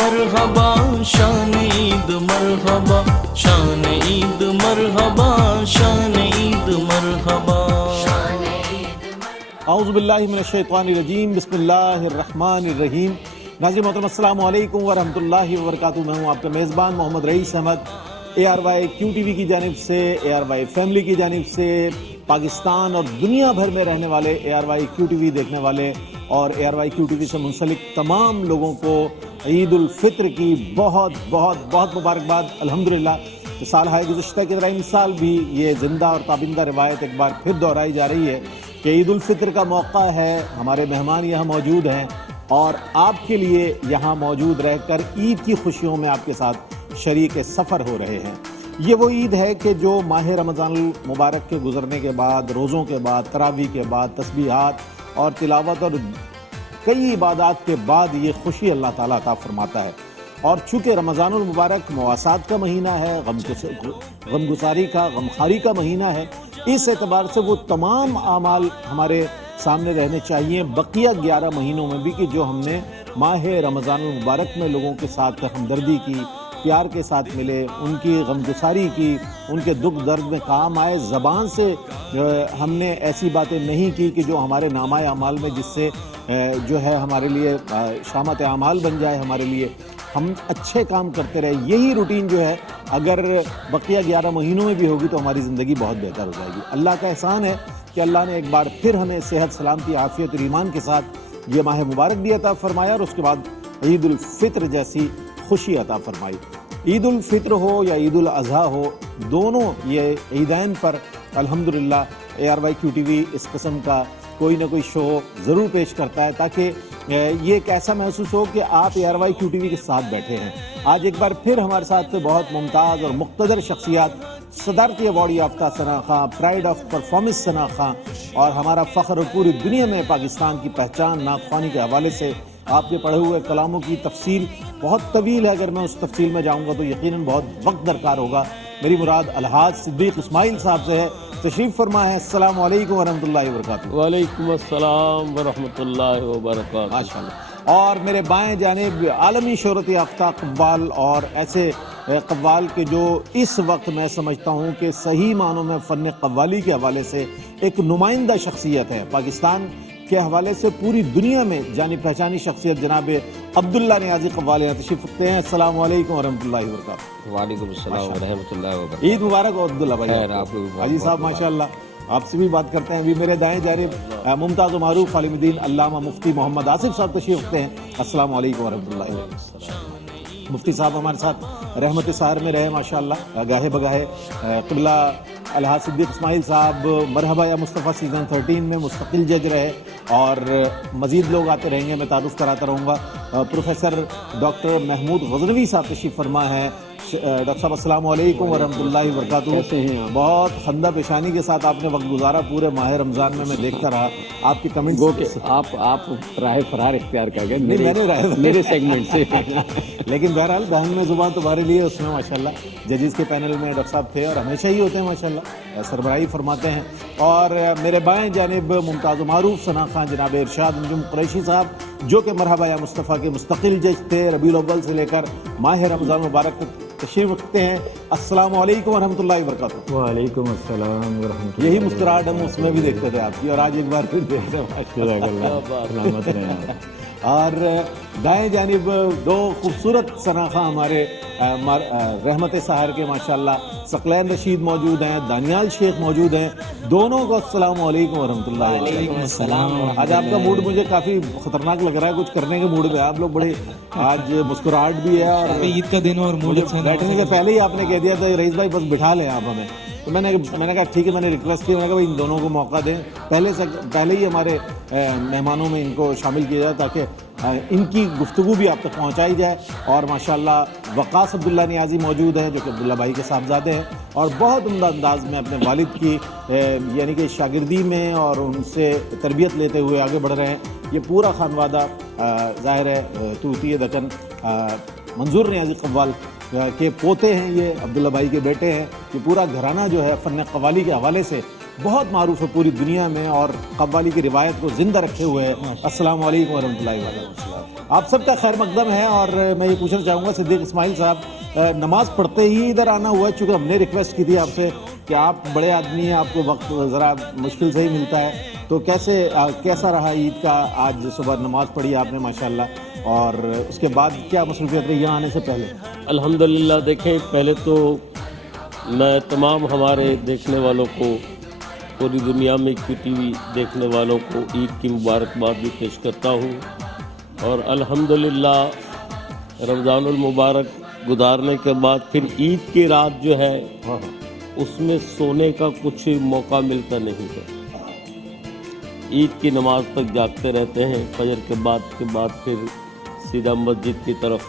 مرحبا شان عید مرحبا شان عید مرحبا شان عید مرحبا. اعوذ باللہ من الشیطان الرجیم، بسم اللہ الرحمن الرحیم. ناظرین محترم السلام علیکم ورحمۃ اللہ وبرکاتہ. میں ہوں آپ کا میزبان محمد رئیس احمد. ARY QTV کی جانب سے، ARY فیملی کی جانب سے، پاکستان اور دنیا بھر میں رہنے والے ARY QTV دیکھنے والے اور ARY QTV سے منسلک تمام لوگوں کو عید الفطر کی بہت بہت بہت مبارکباد. الحمدللہ سال ہائے گزشتہ کی طرح ان سال بھی یہ زندہ اور تابندہ روایت ایک بار پھر دہرائی جا رہی ہے کہ عید الفطر کا موقع ہے. ہمارے مہمان یہاں موجود ہیں اور آپ کے لیے یہاں موجود رہ کر عید کی خوشیوں میں آپ کے ساتھ شریک سفر ہو رہے ہیں. یہ وہ عید ہے کہ جو ماہ رمضان المبارک کے گزرنے کے بعد، روزوں کے بعد، تراویح کے بعد، تسبیحات اور تلاوت اور کئی عبادات کے بعد یہ خوشی اللہ تعالیٰ عطا فرماتا ہے. اور چونکہ رمضان المبارک مواسات کا مہینہ ہے، غمگساری کا، غمخواری کا مہینہ ہے، اس اعتبار سے وہ تمام اعمال ہمارے سامنے رہنے چاہیے بقیہ 11 مہینوں میں بھی کہ جو ہم نے ماہ رمضان المبارک میں لوگوں کے ساتھ ہمدردی کی، پیار کے ساتھ ملے، ان کی غمگساری کی، ان کے دکھ درد میں کام آئے. زبان سے ہم نے ایسی باتیں نہیں کی کہ جو ہمارے نامہ اعمال میں جس سے جو ہے ہمارے لیے شامت اعمال بن جائے. ہمارے لیے ہم اچھے کام کرتے رہے. یہی روٹین جو ہے اگر بقیہ 11 مہینوں میں بھی ہوگی تو ہماری زندگی بہت بہتر ہو جائے گی. اللہ کا احسان ہے کہ اللہ نے ایک بار پھر ہمیں صحت، سلامتی، عافیت اور ایمان کے ساتھ یہ ماہ مبارک بھی عطا فرمایا اور اس کے بعد عید الفطر جیسی خوشی عطا فرمائی. عید الفطر ہو یا عید الاضحیٰ ہو، دونوں یہ عیدین پر الحمدللہ ARY QTV اس قسم کا کوئی نہ کوئی شو ضرور پیش کرتا ہے تاکہ یہ ایک ایسا محسوس ہو کہ آپ ARY QTV کے ساتھ بیٹھے ہیں. آج ایک بار پھر ہمارے ساتھ بہت ممتاز اور مقتدر شخصیات، صدارتی ایوارڈ یافتہ ثنا خاں، پرائڈ آف پرفارمنس ثنا خاں اور ہمارا فخر اور پوری دنیا میں پاکستان کی پہچان نعت خوانی کے حوالے سے آپ کے پڑھے ہوئے کلاموں کی تفصیل بہت طویل ہے. اگر میں اس تفصیل میں جاؤں گا تو یقیناً بہت وقت درکار ہوگا. میری مراد الحاج صدیق اسماعیل صاحب سے ہے. تشریف فرما ہے. السلام علیکم ورحمۃ اللہ وبرکاتہ. وعلیکم السلام ورحمۃ اللہ وبرکاتہ. ماشاء اللہ. اور میرے بائیں جانب عالمی شہرت یافتہ قوال اور ایسے قوال کے جو اس وقت میں سمجھتا ہوں کہ صحیح معنوں میں فن قوالی کے حوالے سے ایک نمائندہ شخصیت ہے. پاکستان کے حوالے سے پوری دنیا میں جانی پہچانی شخصیت جناب عبداللہ نیازی قوال یہاں تشریف رکھتے ہیں. السلام علیکم ورحمۃ اللہ وبرکاتہ. وعلیکم السلام ورحمۃ اللہ وبرکاتہ. عید مبارک ہو عبداللہ بھائی. آپ کو حاجی صاحب ماشاء اللہ آپ سے بھی بات کرتے ہیں. ابھی میرے دائیں جانب ممتاز و معروف عالم دین علامہ مفتی محمد آصف صاحب تشریف رکھتے ہیں. السلام علیکم ورحمۃ اللہ وبرکاتہ. مفتی صاحب ہمارے ساتھ رحمت سحر میں رہے ماشاء اللہ گاہے بگاہے. قبلہ الحاج صدیق اسماعیل صاحب مرحبا یا مصطفیٰ سیزن 13 میں مستقل جج رہے اور مزید لوگ آتے رہیں گے. میں تعارف کراتا رہوں گا. پروفیسر ڈاکٹر محمود غزنوی صاحب تشریف فرما ہے. ڈاکٹر صاحب السلام علیکم ورحمۃ اللہ وبرکاتہ. کیسے ہیں آپ؟ بہت خندہ پیشانی کے ساتھ آپ نے وقت گزارا پورے ماہ رمضان میں دیکھتا رہا. آپ کی کمنٹس گو کہ آپ راہ فرار اختیار کر گئے نہیں میں نے رائے میرے سیگمنٹ سے. لیکن بہرحال دہن میں زبان تمہارے لیے اس میں ماشاء اللہ ججز کے پینل میں ڈاکٹر صاحب تھے اور ہمیشہ ہی ہوتے ہیں ماشاء اللہ، سربراہی فرماتے ہیں. اور میرے بائیں جانب ممتاز و معروف ثنا خاں جناب ارشاد انجم قریشی صاحب جو کہ مرحبا یا مصطفیٰ کے مستقل جج تھے. ربیع الاول سے لے کر ماہ رمضان مبارک تشریف رکھتے ہیں. السلام علیکم ورحمۃ اللہ وبرکاتہ. وعلیکم السلام ورحمۃ اللہ. یہی مسکراہٹ ہم اس میں بھی دیکھتے تھے آپ کی اور آج ایک بار پھر دیکھ رہے ہیں. اور دائیں جانب دو خوبصورت ثنا خاں ہمارے رحمت سحر کے ماشاءاللہ ثقلین رشید موجود ہیں، دانیال شیخ موجود ہیں. دونوں کو السلام علیکم ورحمۃ اللہ. وعلیکم السلام. آج آپ کا موڈ مجھے کافی خطرناک لگ رہا ہے، کچھ کرنے کے موڈ میں آپ لوگ بڑے آج مسکراہٹ بھی ہے اور عید کا دن اور بیٹھنے سے پہلے ہی آپ نے کہہ دیا تھا رئیس بھائی بس بٹھا لیں آپ ہمیں. تو میں نے کہا ٹھیک ہے. میں نے ریکویسٹ کی، میں نے کہا ان دونوں کو موقع دیں، پہلے ہی ہمارے مہمانوں میں ان کو شامل کیا جائے تاکہ ان کی گفتگو بھی آپ تک پہنچائی جائے. اور ماشاءاللہ وقاص عبداللہ نیازی موجود ہیں جو کہ عبداللہ بھائی کے صاحبزادے ہیں اور بہت عمدہ انداز میں اپنے والد کی یعنی کہ شاگردی میں اور ان سے تربیت لیتے ہوئے آگے بڑھ رہے ہیں. یہ پورا خانوادہ ظاہر ہے توتی دکن منظور نیازی قوال کے پوتے ہیں، یہ عبداللہ بھائی کے بیٹے ہیں. یہ پورا گھرانہ جو ہے فن قوالی کے حوالے سے بہت معروف ہے پوری دنیا میں اور قوالی کی روایت کو زندہ رکھے ہوئے ہے. السلام علیکم ورحمۃ اللہ وبرکاتہ. آپ سب کا خیر مقدم ہے. اور میں یہ پوچھنا چاہوں گا صدیق اسماعیل صاحب، نماز پڑھتے ہی ادھر آنا ہوا ہے چونکہ ہم نے ریکویسٹ کی تھی آپ سے کہ آپ بڑے آدمی ہیں، آپ کو وقت ذرا مشکل سے ہی ملتا ہے، تو کیسا رہا عید کا؟ آج صبح نماز پڑھی آپ نے ماشاءاللہ، اور اس کے بعد کیا مصروفیت رہی یہاں آنے سے پہلے؟ الحمدللہ. دیکھیں، پہلے تو میں تمام ہمارے دیکھنے والوں کو، پوری دنیا میں QTV دیکھنے والوں کو عید کی مبارکباد بھی پیش کرتا ہوں. اور الحمدللہ رمضان المبارک گزارنے کے بعد پھر عید کی رات جو ہے اس میں سونے کا کچھ موقع ملتا نہیں ہے. عید کی نماز تک جاگتے رہتے ہیں، فجر کے بعد پھر سیدھا مسجد کی طرف.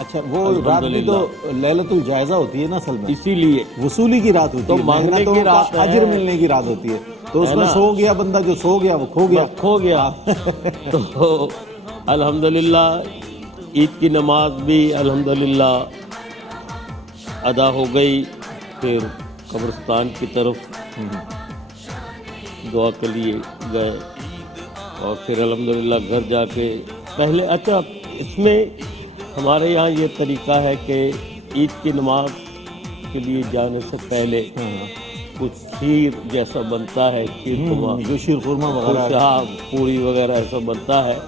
اچھا، وہ رات بھی تو لیلۃ الجائزہ ہوتی ہے نا اصل میں، اسی لیے وصولی کی رات ہوتی تو ہے، مانگنے محنتوں کی کا رات ہے، اجر ملنے کی رات ہوتی ہے. تو اس ہے میں نا؟ سو گیا بندہ، جو سو گیا وہ کھو گیا. تو الحمدللہ عید کی نماز بھی الحمدللہ ادا ہو گئی. پھر قبرستان کی طرف دعا کے لیے گئے اور پھر الحمدللہ گھر جا کے پہلے. اچھا، اس میں ہمارے یہاں یہ طریقہ ہے کہ عید کی نماز کے لیے جانے سے پہلے کچھ کھیر جیسا بنتا ہے، کھیر جو شیر خورما وغیرہ، پوری وغیرہ ایسا بنتا ہے،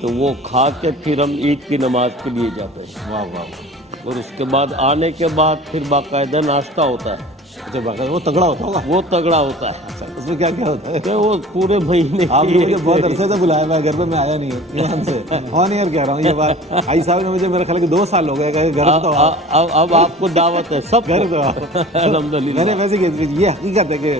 تو وہ کھا کے پھر ہم عید کی نماز کے لیے جاتے ہیں. واہ واہ. اور اس کے بعد آنے کے بعد پھر باقاعدہ ناشتہ ہوتا ہے. اچھا، باقاعدہ وہ تگڑا ہوتا ہوگا. وہ تگڑا ہوتا ہے. اس میں کیا ہوتا ہے؟ کہ وہ پورے مہینے آپ نے مجھے بہت عرصے سے بلایا، میں گھر پہ میں آیا نہیں ہوں ایمان سے، آن ایئر کہہ رہا ہوں یہ بات. بھائی صاحب نے مجھے، میرے خیال کہ 2 سال ہو گئے کہ گھر تو اب آپ کو دعوت ہے سب گھر تو الحمدللہ. میں نے ویسے یہ حقیقت ہے کہ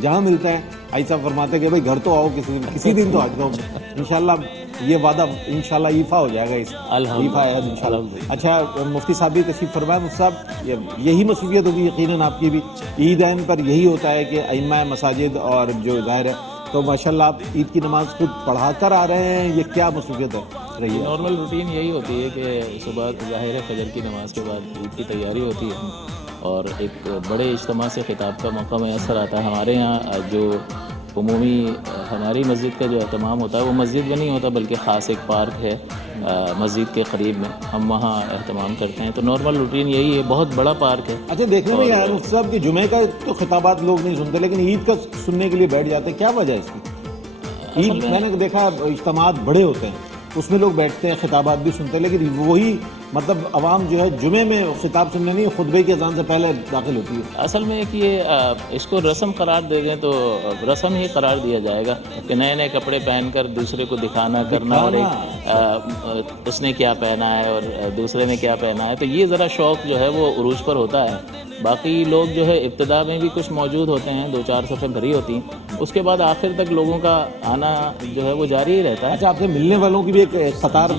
جہاں ملتے ہیں بھائی صاحب فرماتے ہیں کہ بھائی گھر تو آؤ کسی دن تو آ جاؤ. انشاءاللہ یہ وعدہ انشاءاللہ ایفا ہو جائے گا، اس ایفا ہے انشاءاللہ. اچھا، مفتی صاحب بھی تشریف فرمائے. مفتی صاحب، یہی مصروفیت ہوگی یقیناً آپ کی بھی، عیدین پر یہی ہوتا ہے کہ ائمہ مساجد اور جو ظاہر ہے تو ماشاءاللہ آپ عید کی نماز خود پڑھا کر آ رہے ہیں، یہ کیا مصروفیت رہی ہے؟ نارمل روٹین یہی ہوتی ہے کہ صبح ظاہر فجر کی نماز کے بعد عید کی تیاری ہوتی ہے اور ایک بڑے اجتماع سے خطاب کا موقع میسر آتا ہے. ہمارے یہاں جو عمومی ہماری مسجد کا جو اہتمام ہوتا ہے وہ مسجد میں نہیں ہوتا بلکہ خاص ایک پارک ہے مسجد کے قریب میں، ہم وہاں اہتمام کرتے ہیں. تو نارمل روٹین یہی ہے، بہت بڑا پارک ہے. اچھا، دیکھنے میں یار مفتی صاحب کہ جمعے کا تو خطابات لوگ نہیں سنتے لیکن عید کا سننے کے لیے بیٹھ جاتے ہیں، کیا وجہ ہے اس کی؟ عید میں نے دیکھا اجتماعات بڑے ہوتے ہیں، اس میں لوگ بیٹھتے ہیں، خطابات بھی سنتے ہیں، لیکن وہی مطلب عوام جو ہے جمعے میں خطاب سننے نہیں، خطبے کی اذان سے پہلے داخل ہوتی ہے. اصل میں کہ یہ اس کو رسم قرار دے دیں تو رسم ہی قرار دیا جائے گا کہ نئے نئے کپڑے پہن کر دوسرے کو دکھانا کرنا، اور ایک اس نے کیا پہنا ہے اور دوسرے نے کیا پہنا ہے، تو یہ ذرا شوق جو ہے وہ عروج پر ہوتا ہے. باقی لوگ جو ہے ابتدا میں بھی کچھ موجود ہوتے ہیں، 2-4 صفیں بھری ہوتی ہیں، اس کے بعد آخر تک لوگوں کا آنا جو ہے وہ جاری ہی رہتا ہے. اچھا، آپ سے ملنے والوں کی بھی ایک قطار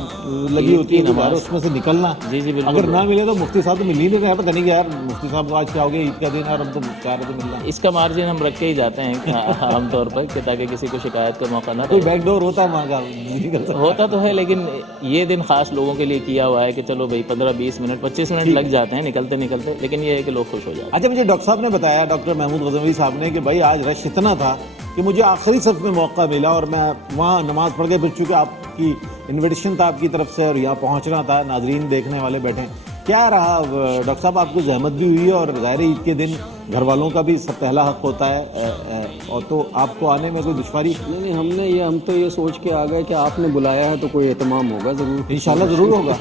لگی ہوتی ہے، اس میں سے نکلنا. جی بالکل. اگر نہ ملے تو مفتی صاحب تو مل ہی نہیں رہے، پتہ نہیں کہ یار مفتی صاحب کو آج کیا ہو گیا، عید کا دن اور ہم تو چاہ رہے تھے ملنا. اس کا مارجن ہم رکھ کے ہی جاتے ہیں عام طور پر کہ تاکہ کسی کو شکایت کا موقع نہ کوئی بیک ڈور ہوتا ہے وہاں کا؟ ہوتا تو ہے، لیکن یہ دن خاص لوگوں کے لیے کیا ہوا ہے کہ چلو بھائی 15-20 منٹ 25 منٹ لگ جاتے ہیں نکلتے، لیکن یہ ہے کہ لوگ خوش ہو جاتے ہیں. اچھا، مجھے ڈاکٹر صاحب نے بتایا، ڈاکٹر محمود غزنوی صاحب نے، کہ بھائی آج رش اتنا تھا کہ مجھے آخری صف میں موقع ملا اور میں وہاں نماز پڑھ کے، پھر چونکہ آپ کی انویٹیشن تھا آپ کی طرف سے اور یہاں پہنچنا تھا، ناظرین دیکھنے والے بیٹھے. کیا رہا ڈاکٹر صاحب؟ آپ کو زحمت بھی ہوئی اور ظاہر عید کے دن گھر والوں کا بھی سب پہلا حق ہوتا ہے، اور تو آپ کو آنے میں کوئی دشواری؟ نہیں، ہم تو یہ سوچ کے آ گئے کہ آپ نے بلایا ہے تو کوئی اہتمام ہوگا ضرور. انشاءاللہ ضرور ہوگا،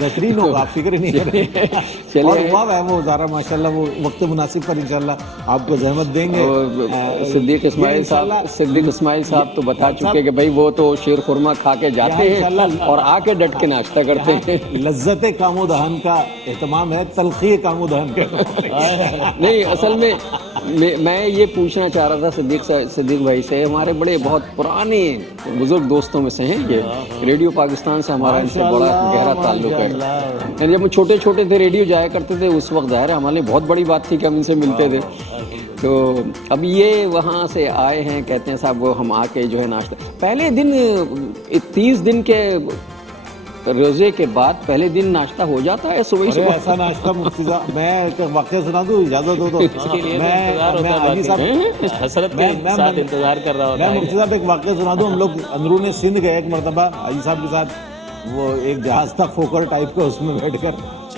بہترین ہوگا، آپ فکر نہیں کریں. اور ہوا ہے وہ زارا ماشاءاللہ وہ وقت مناسب پر انشاءاللہ آپ کو زحمت دیں گے. صدیق اسماعیل صاحب تو بتا چکے کہ بھائی وہ تو شیر خورما کھا کے جاتے ہیں اور آ کے ڈٹ کے ناشتہ کرتے ہیں. لذت کام و دہن کا اہتمام ہے، تلخی کام و دہن کا نہیں. اصل میں میں یہ پوچھنا چاہ رہا تھا صدیق بھائی سے، ہمارے بڑے بہت پرانے بزرگ دوستوں میں سے ہیں یہ، ریڈیو پاکستان سے ہمارا ان سے بڑا گہرا تعلق ہے. جب ہم چھوٹے تھے ریڈیو جایا کرتے تھے، اس وقت ظاہر ہے ہمارے لیے بہت بڑی بات تھی کہ ہم ان سے ملتے تھے. تو اب یہ وہاں سے آئے ہیں، کہتے ہیں صاحب وہ ہم آ کے جو ہے ناشتہ، پہلے دن 30 دن کے روزے کے بعد پہلے دن ناشتہ ہو جاتا ہے صبح ارے صبح؟ ایسا ناشتہ مفتی صاحب، میں ایک واقعہ سنا دوں، اجازت ہو تو؟ اس کے لیے تو انتظار میں ہوتا حاجی صاحب، ہے، حسرت کے ساتھ انتظار کر رہا ہوتا میں ہے. مفتی صاحب ایک واقعہ سنا دوں. ہم لوگ اندرون سندھ گئے ایک مرتبہ حاجی صاحب کے ساتھ، وہ ایک جہاز تھا فوکر ٹائپ کا، اس میں بیٹھ کر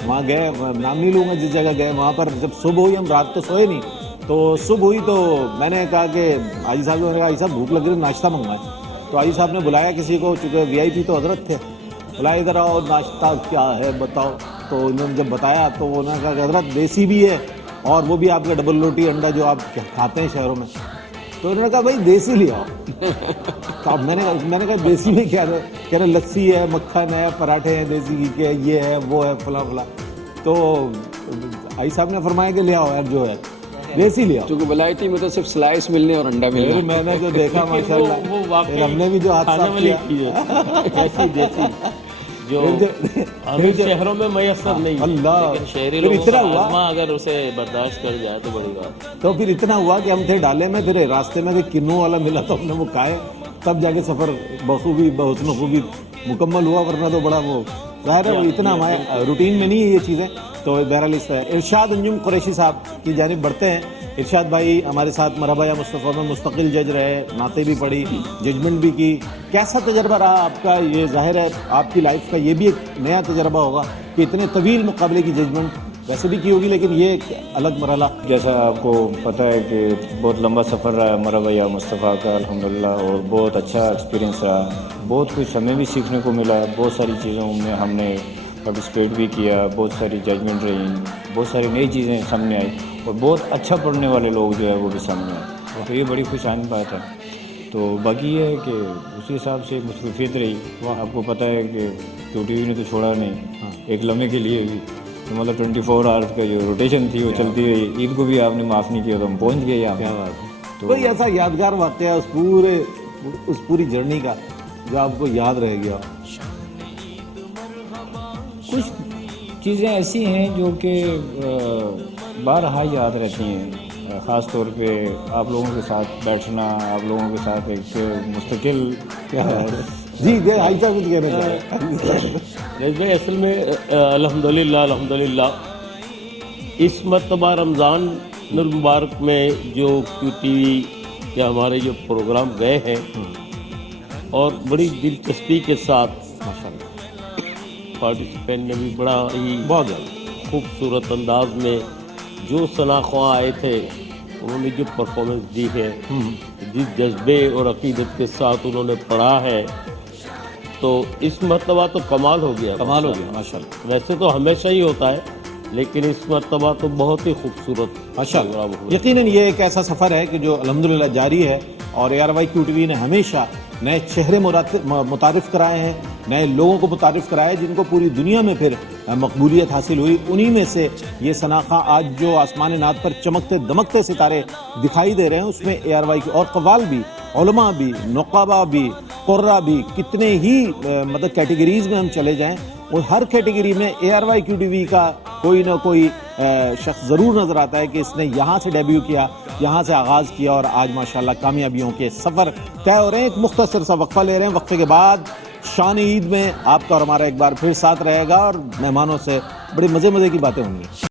وہاں گئے، نام نہیں لوں گا جس جگہ گئے. وہاں پر جب صبح ہوئی، ہم رات تو سوئے نہیں، تو صبح ہوئی تو میں نے کہا کہ حاجی صاحب نے کہا حاجی صاحب بھوک لگ رہی ہے، ناشتہ منگوائیں. تو حاجی صاحب نے بلایا کسی کو، چونکہ وی آئی پی تو حضرت تھے، بلایا ادھر آؤ، ناشتہ کیا ہے بتاؤ. تو انہوں نے جب بتایا تو انہوں نے کہا کہ حضرت دیسی بھی ہے اور وہ بھی آپ کا ڈبل روٹی انڈا جو آپ کھاتے ہیں شہروں میں. تو انہوں نے کہا بھائی دیسی لے آؤ. تو اب میں نے کہا دیسی میں کیا ہے؟ کہہ رہے لسی ہے، مکھن ہے، پراٹھے ہیں دیسی گھی کے، یہ ہے وہ ہے فلاں فلاں. تو بھائی صاحب نے فرمایا کہ لے آؤ یار جو ہے دیسی لے آؤ. چونکہ ولایتی میں تو صرف سلائس ملنے اور انڈا پھر ملنا. میں نے جو دیکھا ماشاء وہ اللہ، واقعی پھر ہم نے بھی جو ہاتھ کھانے صاف والی کیا. چیز ہے، ایسی دیسی جو ہمیں شہروں میں میسر نہیں ہے. اللہ، لیکن شہری پھر لوگوں اتنا کا ہوا، آزما اگر اسے برداشت کر جائے تو بڑی بات. تو پھر اتنا ہوا کہ ہم تھے ڈالے میں، پھر راستے میں کوئی کنو والا ملا تو ہم نے وہ کھائے، تب جا کے سفر بخوبی بحسن خوبی مکمل ہوا. ورنہ تو بڑا وہ ظاہر ہے وہ اتنا ہمارے روٹین میں نہیں ہے یہ چیزیں. تو بہرحال اس طرح ارشاد انجم قریشی صاحب کی جانب بڑھتے ہیں. ارشاد بھائی ہمارے ساتھ مرحبا یا مصطفیٰ میں مستقل جج رہے، نعتیں بھی پڑھی، ججمنٹ بھی کی. کیسا تجربہ رہا آپ کا؟ یہ ظاہر ہے آپ کی لائف کا یہ بھی ایک نیا تجربہ ہوگا کہ اتنے طویل مقابلے کی ججمنٹ ویسے بھی کی ہوگی، لیکن یہ ایک الگ مرحلہ. جیسا آپ کو پتہ ہے کہ بہت لمبا سفر رہا ہے مرحبا یا مصطفیٰ کا الحمدللہ، اور بہت اچھا ایکسپیرینس رہا. بہت کچھ ہمیں بھی سیکھنے کو ملا، بہت ساری چیزوں میں ہم نے پارٹیسپیٹ بھی کیا، بہت ساری ججمنٹ رہی، بہت ساری نئی چیزیں سامنے آئی، اور بہت اچھا پڑھنے والے لوگ جو ہے وہ بھی سامنے آئے. تو یہ بڑی خوش آئند بات ہے. تو باقی یہ ہے کہ اسی حساب سے مصروفیت رہی. آپ کو پتہ ہے کہ QTV نے تو چھوڑا نہیں ایک لمحے کے لیے بھی، تو مطلب 24 آورس کا جو روٹیشن تھی وہ چلتی رہی. عید کو بھی آپ نے معاف نہیں کیا تو ہم پہنچ گئے یہاں. کیا بات ہے. تو کوئی ایسا یادگار واقعہ اس پوری جرنی کا جو آپ کو یاد رہ گیا؟ کچھ چیزیں ایسی ہیں جو کہ بارہا یاد رہتی ہیں، خاص طور پہ آپ لوگوں کے ساتھ بیٹھنا، آپ لوگوں کے ساتھ ایک مستقل جی آئی صاحب کچھ کہنا چاہ رہے جیسے اصل میں الحمدللہ اس مرتبہ رمضان المبارک میں جو QTV کے ہمارے جو پروگرام گئے ہیں اور بڑی دلچسپی کے ساتھ پارٹیسپینٹ نے بھی بڑا ہی بہت زیادہ خوبصورت انداز میں جو ثناخواں آئے تھے انہوں نے جو پرفارمنس دی ہے، جس جذبے اور عقیدت کے ساتھ انہوں نے پڑھا ہے، تو اس مرتبہ تو کمال ہو گیا. کمال ہو گیا ماشاء اللہ. ویسے تو ہمیشہ ہی ہوتا ہے لیکن اس مرتبہ تو بہت ہی خوبصورت ماشاء اللہ. یقیناً یہ ایک ایسا سفر ہے کہ جو الحمدللہ جاری ہے، اور ARY QTV نے ہمیشہ نئے چہرے متعارف کرائے ہیں، نئے لوگوں کو متعارف کرایا ہے جن کو پوری دنیا میں پھر مقبولیت حاصل ہوئی. انہی میں سے یہ شناخواں آج جو آسمان نعت پر چمکتے دمکتے ستارے دکھائی دے رہے ہیں، اس میں ARY کی اور قوال بھی، علماء بھی، نقابہ بھی، قرہ بھی، کتنے ہی مطلب کیٹیگریز میں ہم چلے جائیں، اور ہر کیٹیگری میں ARY QTV کا کوئی نہ کوئی شخص ضرور نظر آتا ہے کہ اس نے یہاں سے ڈیبیو کیا، یہاں سے آغاز کیا، اور آج ماشاءاللہ کامیابیوں کے سفر طے ہو رہے ہیں. ایک مختصر سا وقفہ لے رہے ہیں، وقفے کے بعد شان عید میں آپ کا اور ہمارا ایک بار پھر ساتھ رہے گا، اور مہمانوں سے بڑی مزے کی باتیں ہوں گی.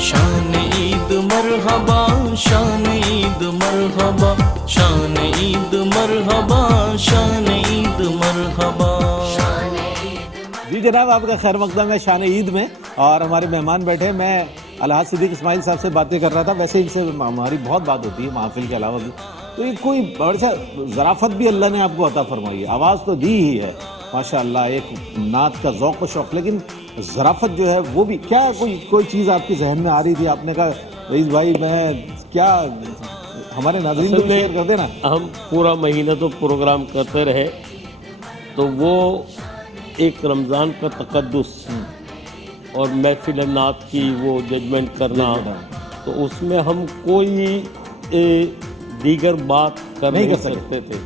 شان عید مرحبا، شان عید مرحبا، شان عید مرحبا، شان عید مرحبا. جی جناب، آپ کا خیر مقدم ہے شان عید میں، اور ہمارے مہمان بیٹھے. میں الحاج صدیق اسماعیل صاحب سے باتیں کر رہا تھا، ویسے ان سے ہماری بہت بات ہوتی ہے محافل کے علاوہ بھی. تو یہ کوئی بڑا سا ظرافت بھی اللہ نے آپ کو عطا فرمائی ہے. آواز تو دی ہی ہے ماشاءاللہ، ایک نعت کا ذوق و شوق، لیکن ظرافت جو ہے وہ بھی. کیا کوئی چیز آپ کے ذہن میں آ رہی تھی، آپ نے کہا رئیس بھائی میں کیا ہمارے ناظرین کو شیئر کر دینا؟ ہم پورا مہینہ تو پروگرام کرتے رہے، تو وہ ایک رمضان کا تقدس اور محفل نعت کی وہ ججمنٹ کرنا، تو اس میں ہم کوئی دیگر بات کر نہیں سکتے تھے.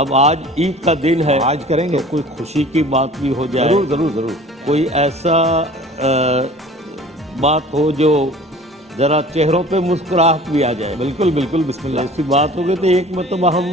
اب آج عید کا دن ہے، آج کریں گے، تو کوئی خوشی کی بات بھی ہو جائے، ضرور ضرور ضرور. کوئی ایسا بات ہو جو ذرا چہروں پہ مسکراہٹ بھی آ جائے. بالکل بالکل، بسم اللہ. ایسی بات ہو گئی. تو ایک مرتبہ ہم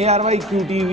ARY QTV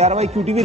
ARY QTV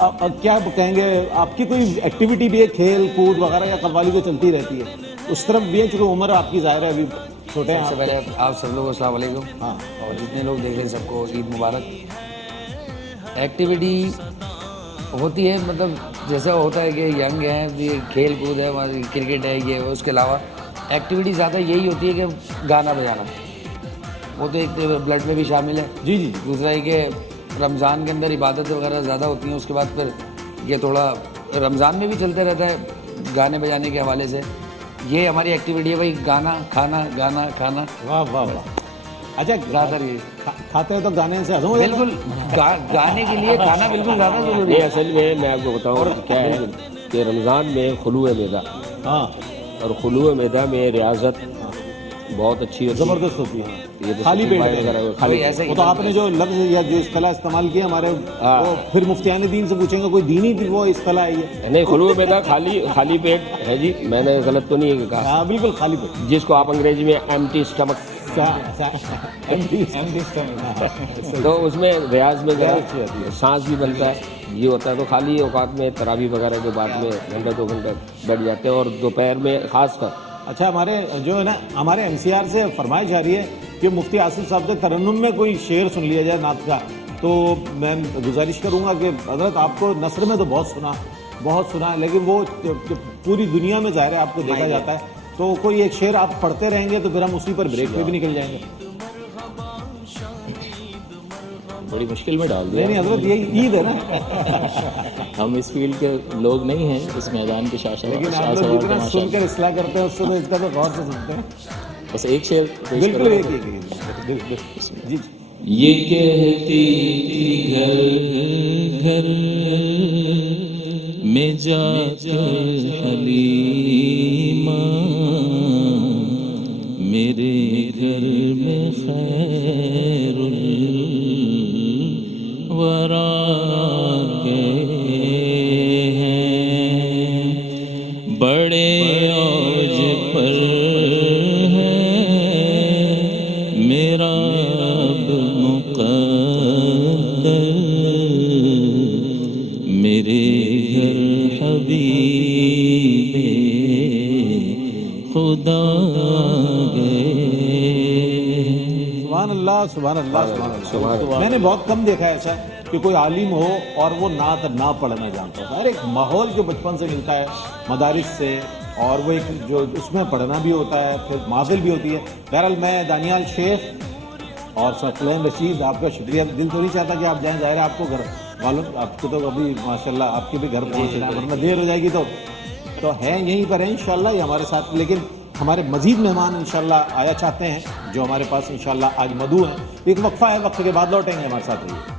اب کیا کہیں گے, آپ کی کوئی ایکٹیویٹی بھی ہے, کھیل کود وغیرہ یا قوالی تو چلتی رہتی ہے, اس طرف بھی ہے چونکہ عمر آپ کی ظاہر ہے ابھی چھوٹے ہیں. سب سے پہلے آپ سب لوگوں کو السلام علیکم. ہاں, اور جتنے لوگ دیکھ رہے ہیں سب کو عید مبارک. ایکٹیویٹی ہوتی ہے, مطلب جیسا ہوتا ہے کہ ینگ ہیں, یہ کھیل کود ہے, کرکٹ ہے, یہ اس کے علاوہ ایکٹیویٹی زیادہ یہی ہوتی ہے کہ گانا بجانا, وہ تو ایک بلڈ میں بھی شامل ہے. جی جی. دوسرا یہ کہ رمضان کے اندر عبادت وغیرہ زیادہ ہوتی ہیں, اس کے بعد پھر یہ تھوڑا رمضان میں بھی چلتے رہتا ہے گانے بجانے کے حوالے سے. یہ ہماری ایکٹیویٹی ہے بھائی, گانا کھانا گانا کھانا. واہ واہ واہ. اچھا زیادہ تر یہ کھاتے ہیں تو گانے سے ہضم ہو جاتا ہے؟ بالکل گانے کے لیے کھانا بالکل زیادہ ضروری یہ ہے. اصل میں آپ کو بتاؤں کیا ہے کہ رمضان میں خلوع معدہ, ہاں, اور خلوع معدہ میں ریاضت بہت اچھی ہوتی ہے, زبردست ہوتی ہے. یہ تو خالی پیٹ وغیرہ ہے. خالی ایسا ہی وہ تو آپ نے جو لفظ یا جو اصطلاح استعمال کی ہمارے, وہ پھر مفتیان دین سے پوچھیں گے کوئی دینی وہ اصطلاح ہے یہ؟ نہیں, خلوع معدہ خالی پیٹ ہے جی, میں نے غلط تو نہیں کہا. ہاں بالکل خالی پیٹ, جس کو آپ انگریزی میں ایمٹی اسٹمک, تو اس میں ریاض میں سانس بھی بنتا ہے, یہ ہوتا ہے. تو خالی اوقات میں تراویح وغیرہ کے بعد میں گھنٹہ 2 گھنٹہ بیٹھ جاتے ہیں, اور دوپہر میں خاص کر. اچھا, ہمارے جو ہے نا ہمارے MCR سے فرمائش آ رہی ہے کہ مفتی آصف صاحب سے ترنم میں کوئی شعر سن لیا جائے نعت کا, تو میں گزارش کروں گا کہ حضرت آپ کو نثر میں تو بہت سنا ہے, لیکن وہ پوری دنیا میں ظاہر ہے آپ کو دیکھا جاتا ہے, تو کوئی ایک شعر آپ پڑھتے رہیں گے تو پھر ہم اسی پر بریک پہ بھی نکل جائیں گے. بڑی مشکل میں ڈال دیا. نہیں حضرت, یہی عید ہے نا, ہم اس فیلڈ کے لوگ نہیں ہیں, اس میدان کے لیکن آپ لوگ جتنا سن کر اصلاح کرتے ہیں اس سے تو اس کا تو غور سے سنتے ہیں. بس ایک شعر بالکل ایک جی. یہ کہتی تھی گھر گھر میں جا کر حلیمہ, میرے گھر میں خیر الورا گئے ہیں, بڑے اوج پر ہے میرا اب مقدر, میرے گھر حبیب خدا گئے. سبحان اللہ سبحان اللہ سبحان اللہ. میں نے بہت کم دیکھا ہے ایسا کہ کوئی عالم ہو اور وہ نعت نہ پڑھنا جانتا ہے. ہر ایک ماحول جو بچپن سے ملتا ہے مدارس سے, اور وہ ایک جو اس میں پڑھنا بھی ہوتا ہے, پھر محفل بھی ہوتی ہے. بہرحال میں دانیال شیخ اور ثقلین رشید آپ کا شکریہ. دل تو نہیں چاہتا کہ آپ جائیں, ظاہر ہے آپ کو گھر معلوم, آپ کو تو ابھی ماشاءاللہ آپ کے بھی گھر پہنچنا ہے, ورنہ دیر ہو جائے گی. تو ہیں یہیں پر ہیں انشاءاللہ یہ ہمارے ساتھ, لیکن ہمارے مزید مہمان انشاءاللہ آیا چاہتے ہیں جو ہمارے پاس انشاءاللہ آج مدعو ہیں. ایک وقفہ ہے, وقفے کے بعد لوٹیں گے, ہمارے ساتھ رہیے.